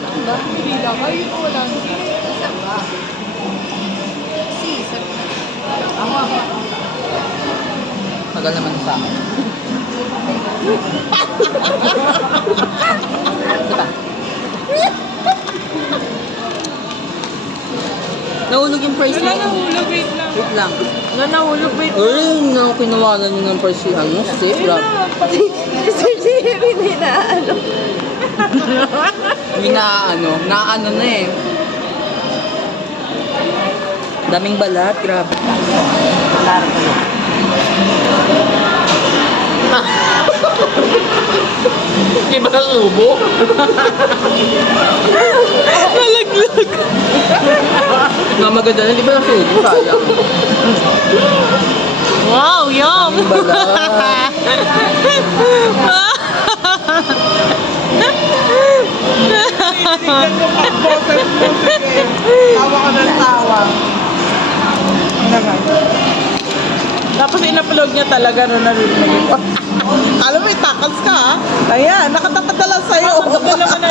Ba? Hindi lang. Ay, ito wala. Isa ba? Si, isa. Tagal naman sa akin. Diba? Nahulog yung price Wala niya. nahulog, wait lang. Wait lang. Wala nahulog, wait lang. Ay, na kinawalan niyo ng price si ano, si Rob. Sir Jerry, ninaano. May naano na eh. Daming balat, grabe. Di ba ang ubo? Nalaglag. Nga maganda na, di ba ang ubo? Sayang. Wow, yum. Daming balat. Tawa ka ng tawa. Tapos in-upload niya talaga nung narinig ko. Alam mo, itakas ka ha? Ayan, nakatapat na lang sa'yo. Nakatapat naman na